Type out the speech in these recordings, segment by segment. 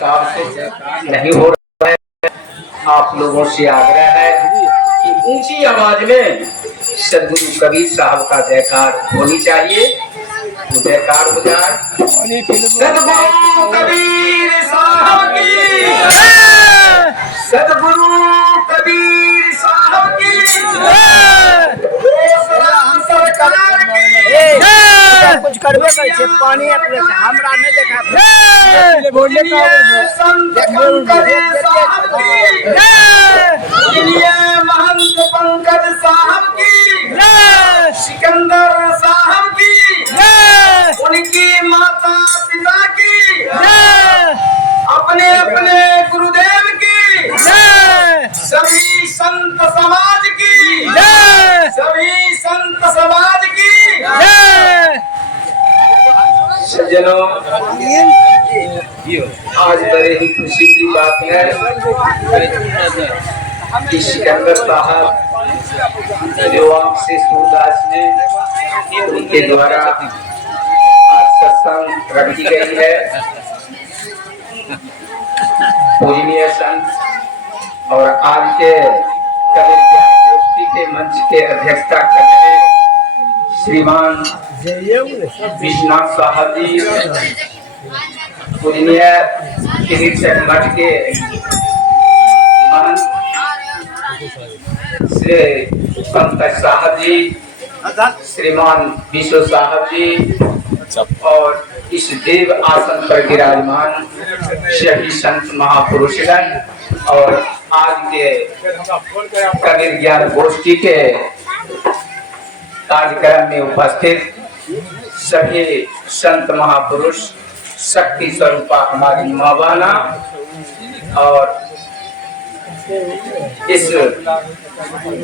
हिसाब से नहीं हो रहा है। आप लोगों से आग्रह है कि ऊंची आवाज में सदगुरु कबीर साहब का जयकार होनी चाहिए। तो जयकार हो जाए। सदगुरु कबीर साहब की, सदगुरु कबीर साहब की, सरकार की। कुछ करबे करे छे, पानी अपने से हमरा नहीं देखा बोलने का संत पंकज साहब की, महंत पंकज साहब की, सिकंदर साहब की, उनकी माता पिता की, अपने अपने गुरुदेव की, सभी संत समाज की, सभी संत समाज की। सज्जनों, आज बड़े ही खुशी की बात है कि सिकंदर साहब जो आपसे सूरदास ने उनके द्वारा आज सत्संग रखी गई है। पूजनीय संत और आज के कबीर ज्ञान गोष्ठी के मंच के अध्यक्षता कर रहे श्रीमान विश्वनाथ साहब जी, पूजनीय किरीट मठ के महंत श्री पंकज साहब जी, श्रीमान विश्व साहब जी और इस देव आसन पर विराजमान सभी संत महापुरुषगण और आज के कबीर ज्ञान गोष्ठी के कार्यक्रम में उपस्थित सभी संत महापुरुष, शक्ति स्वरूपा हमारी माँ बहना और इस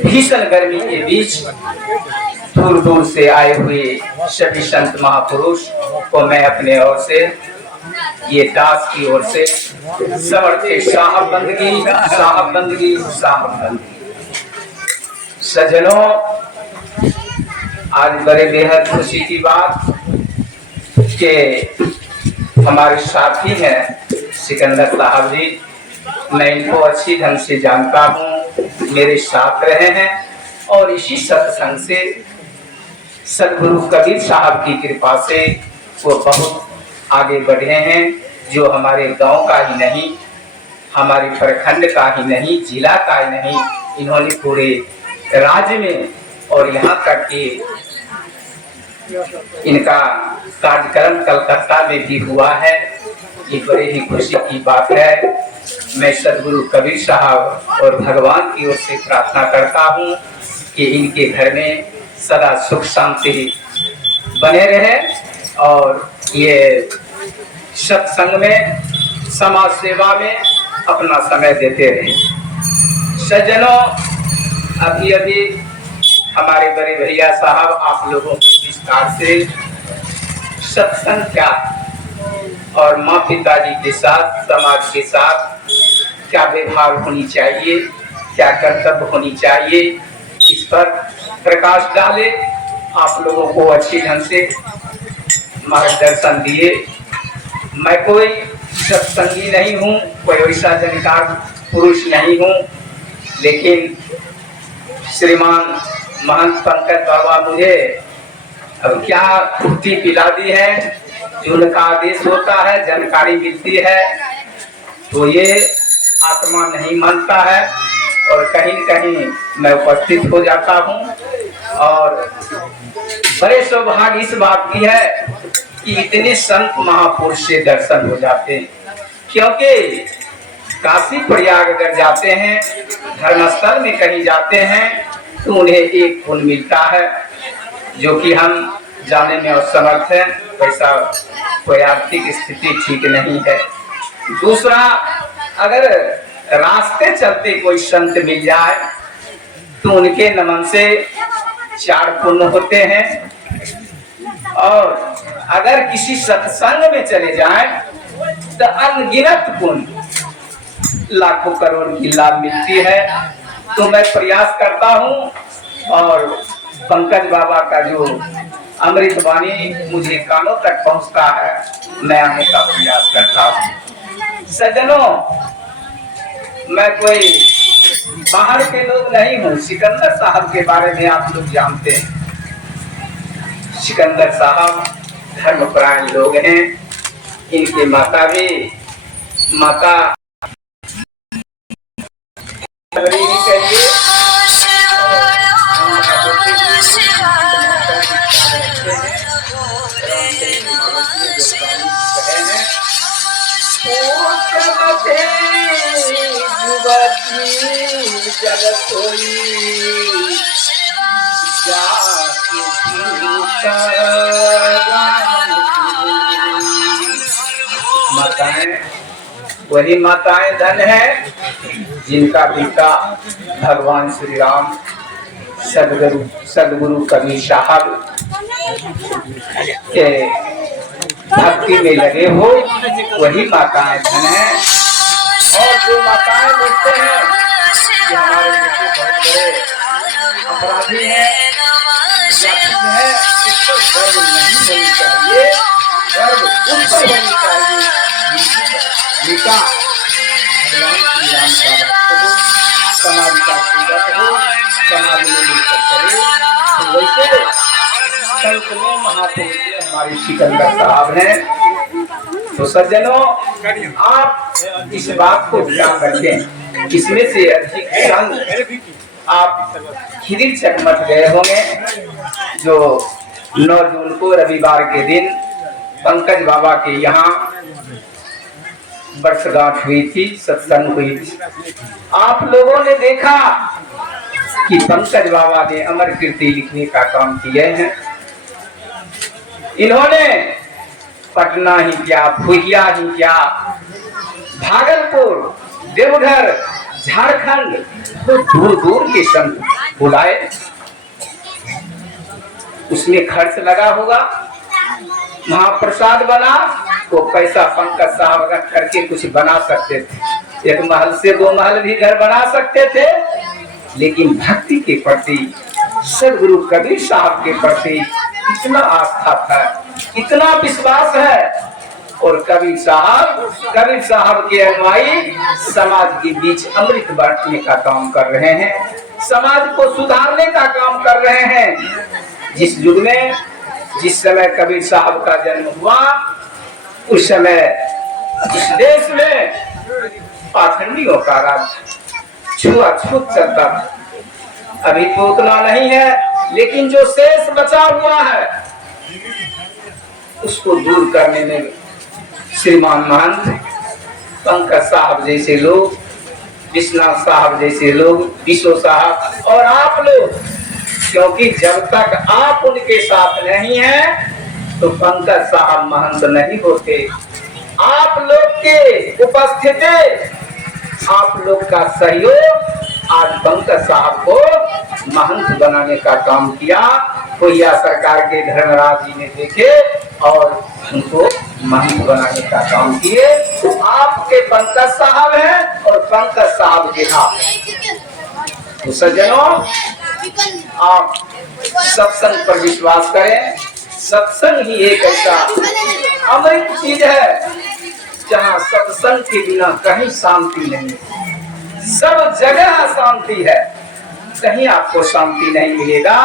भीषण गर्मी के बीच दूर दूर से आए हुए सभी संत महापुरुष को मैं अपने ओर से, ये दास की ओर से समर्पित साहब बंदगी, साहब बंदगी, साहब बंदगी। सज्जनों, आज बड़े बेहद खुशी की बात कि हमारे साथी हैं सिकंदर साहब जी। मैं इनको अच्छी ढंग से जानता हूँ, मेरे साथ रहे हैं और इसी सत्संग से सदगुरु कबीर साहब की कृपा से वो बहुत आगे बढ़े हैं, जो हमारे गांव का ही नहीं, हमारे प्रखंड का ही नहीं, जिला का ही नहीं, इन्होंने पूरे राज्य में और यहाँ तक कि इनका कार्यक्रम कलकत्ता में भी हुआ है। ये बड़ी ही खुशी की बात है। मैं सदगुरु कबीर साहब और भगवान की ओर से प्रार्थना करता हूँ कि इनके घर में सदा सुख शांति बने रहे और ये सत्संग में, समाज सेवा में अपना समय देते रहे। सज्जनों, अभी अभी हमारे बड़े भैया साहब आप लोगों को विस्तार से सत्संग क्या और माँ पिताजी के साथ, समाज के साथ क्या व्यवहार होनी चाहिए, क्या कर्तव्य होनी चाहिए, इस पर प्रकाश डाले। आप लोगों को अच्छी ढंग से मार्गदर्शन दिए। मैं कोई सत्संगी नहीं हूँ, कोई वैसा जानकार पुरुष नहीं हूँ, लेकिन श्रीमान महंत पंकज बाबा मुझे अब क्या खुदी पिला दी है, जो उनका आदेश होता है, जानकारी मिलती है, तो ये आत्मा नहीं मानता है और कहीं कहीं मैं उपस्थित हो जाता हूँ। और बड़े सौभाग्य इस बात की है कि इतने संत महापुरुष से दर्शन हो जाते हैं, क्योंकि काशी प्रयाग अगर जाते हैं, धर्मस्थल में कहीं जाते हैं, तो उन्हें एक पुण्य मिलता है जो कि हम जाने में असमर्थ हैं, वैसा कोई आर्थिक स्थिति ठीक नहीं है। दूसरा, अगर रास्ते चलते कोई संत मिल जाए तो उनके नमन से 4 पुण्य होते हैं, और अगर किसी सत्संग में चले जाएं तो अनगिनत पुण्य, लाखों करोड़ की लाभ मिलती है। तो मैं प्रयास करता हूँ और पंकज बाबा का जो अमृत वाणी मुझे कानों तक पहुँचता है, मैं आने का प्रयास करता हूँ। सज्जनों, मैं कोई बाहर के लोग नहीं हूँ। सिकंदर साहब के बारे में आप लोग जानते हैं। सिकंदर साहब धर्मपरायण लोग हैं। इनकी माता भी माता कहिए माताएं वही माताएं धन है जिनका पिता भगवान श्री राम सदगुरु कबीर साहब के भक्ति में लगे हो। वही माताएं धन है। और जो माताएं बोलते हैं कि हमारे बेटे बहुत बड़े अपराधी हैं, इसको गर्व नहीं होनी चाहिए, गर्व उन पर होनी चाहिए बेटा भगवान श्री राम का भक्त हो, समाज का सेवक हो, समाज में मिलकर चले। तो वैसे संत में महापुरुष हमारे सिकंदर साहब हैं। तो सज्जनों, आप इस बात को ध्यान रखें। इसमें से अधिक संत आप खिदिर चकमक गए होंगे। जो 9 जून को रविवार के दिन पंकज बाबा के यहाँ वर्षगांठ हुई थी, सत्संग हुई थी। आप लोगों ने देखा कि पंकज बाबा ने अमर कीर्ति लिखने का काम किए हैं। इन्होंने पटना ही क्या, फुहिया ही क्या, भागलपुर, देवघर, झारखंड, तो दूर दूर के संत बुलाए। उसमें खर्च लगा होगा, महाप्रसाद बना, वो पैसा पंकज साहब रख करके कुछ बना सकते थे। 1 महल से 2 महल भी घर बना सकते थे। लेकिन भक्ति के प्रति, सदगुरु कबीर साहब के प्रति इतना आस्था था, इतना विश्वास है। और कबीर साहब के अगुवाई समाज के बीच अमृत बांटने का काम कर रहे हैं, समाज को सुधारने का काम कर रहे हैं। जिस युग में, जिस समय कबीर साहब का जन्म हुआ, उस समय इस देश में पाखंडियों का राज, छुआछूत चलता था। अभी तो उतना नहीं है, लेकिन जो शेष बचा हुआ है उसको दूर करने में श्रीमान महंत, पंकज साहब जैसे लोग, विश्वनाथ साहब जैसे लोग, विश्व साहब और आप लोग, क्योंकि जब तक आप उनके साथ नहीं हैं तो पंकज साहब महंत नहीं होते। आप लोग के उपस्थिति, आप लोग का सहयोग आज पंकज साहब को महंत बनाने का काम किया। कोयया सरकार के धर्मराज जी ने देखे और उनको महंत बनाने का काम किए। आपके पंकज साहब हैं और पंकज साहब के आप। तो सज्जनों, आप सत्संग पर विश्वास करें। सत्संग ही एक ऐसा अमृत चीज है जहाँ सत्संग के बिना कहीं शांति नहीं है। सब जगह शांति है, कहीं आपको शांति नहीं मिलेगा।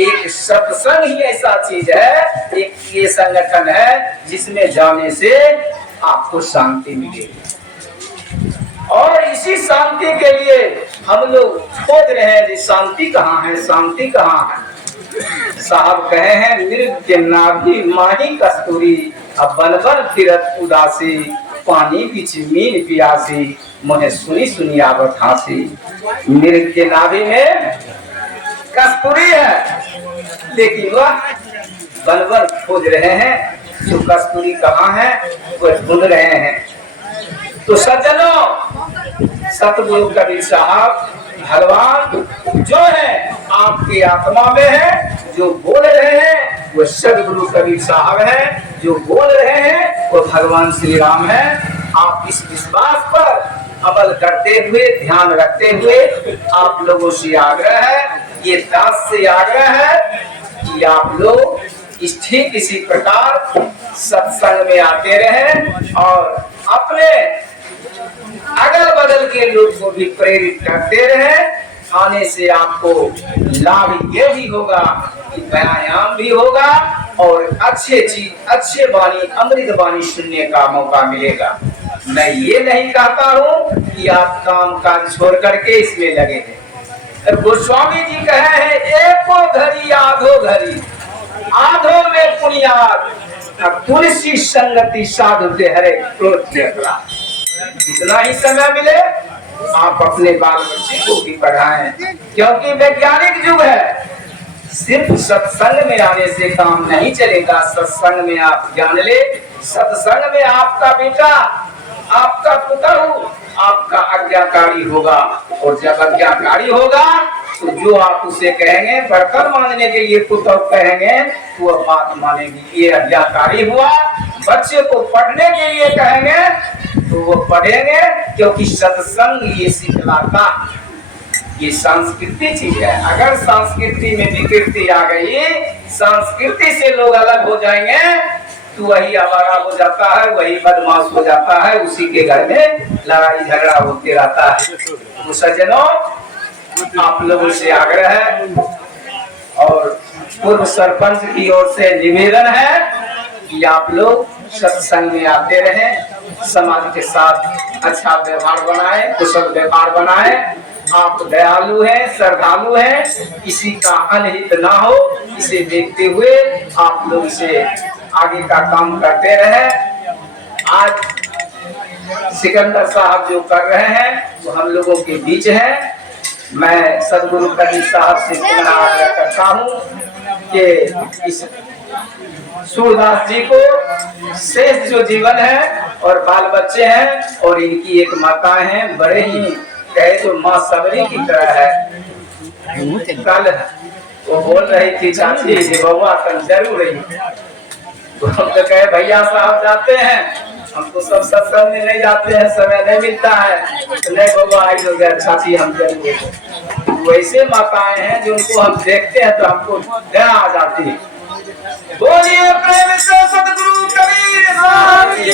एक सत्संग ही ऐसा चीज है, एक ये संगठन है जिसमें जाने से आपको शांति मिलेगी। और इसी शांति के लिए हम लोग खोज रहे हैं कि शांति कहाँ है, शांति कहाँ है। साहब कहे हैं, मृग के नाभि माही कस्तूरी, अब बन बन फिरत उदासी, पानी बीच मीन पियासी, मोहे सुनी सुनी आवत हासी। मृग के नाभि में कस्तूरी है, लेकिन वह बन बन खोज रहे हैं, जो कस्तूरी कहाँ है वो ढूंढ रहे हैं। तो सज्जनों, सतगुरु कबीर साहब भगवान जो है आपकी आत्मा में है, जो बोल रहे हैं वो सदगुरु कबीर साहब है, जो बोल रहे हैं वो भगवान श्री राम है। आप इस विश्वास पर अमल करते हुए, ध्यान रखते हुए, आप लोगों से आग्रह है, ये दास से आग्रह है कि आप लोग ठीक इसी प्रकार सत्संग में आते रहें और अपने लोग भी प्रेरित करते रहे। खाने से आपको लाभ ये भी होगा कि व्यायाम भी होगा और अच्छे चीज, अच्छे वाणी, अमृत वाणी सुनने का मौका मिलेगा। मैं ये नहीं कहता हूँ कि आप काम काज छोड़ करके इसमें लगे हैं। गोस्वामी जी कहे हैं, एको घड़ी आधो घड़ी, आधो में पुनियाद, तुलसी संगति साधु ते हरे क्रोध त्यागला। जितना ही समय मिले आप अपने बाल बच्चे को भी पढ़ाएं, क्योंकि वैज्ञानिक युग है। सिर्फ सत्संग में आने से काम नहीं चलेगा। सत्संग में आप जान ले, सत्संग में आपका बेटा, आपका पुत्र, आपका आज्ञाकारी होगा, और जब आज्ञाकारी होगा तो जो आप उसे कहेंगे, बर्तन मांगने के लिए पुत्र कहेंगे तो वह बात मानेगी। ये आज्ञाकारी हुआ। बच्चे को पढ़ने के लिए कहेंगे तो वो पढ़ेंगे, क्योंकि सत्संग ये सिखलाता, ये संस्कृति चीज है। अगर संस्कृति में विकृति आ गई, संस्कृति से लोग अलग हो जाएंगे तो वही आवारा हो जाता है, वही बदमाश हो जाता है, उसी के घर में लड़ाई झगड़ा होते रहता है। तो सज्जनों, आप लोगों से आग्रह है और पूर्व सरपंच की ओर से निवेदन है कि आप लोग सत्संग में आते रहें, समाज के साथ अच्छा व्यवहार बनाएं, कुशल व्यवहार बनाएं। आप दयालु हैं, श्रद्धालु हैं, किसी का अनहित ना हो, इसे देखते हुए आप लोग इसे आगे का काम करते रहें। आज सिकंदर साहब जो कर रहे हैं वो हम लोगों के बीच है। मैं सदगुरु कबीर साहब से पुनः आग्रह करता हूँ कि इस सूरदास जी को शेष जो जीवन है और बाल बच्चे हैं और इनकी एक माता है, बड़े ही कहे तो माँ सबरी की तरह है। कल वो बोल रही थी, चाची जी बउआ कल जरूर रही। तो हम तो कहे भैया साहब जाते हैं, हम तो सब सत्संग में नहीं जाते हैं, समय नहीं मिलता है। तो नहीं बउआ आई हो गया, चाची हम जरूर। वैसे माताएं हैं जो उनको हम देखते हैं तो हमको दया आ जाती है। बोलिए प्रेम से सतगुरु कबीर साहब की।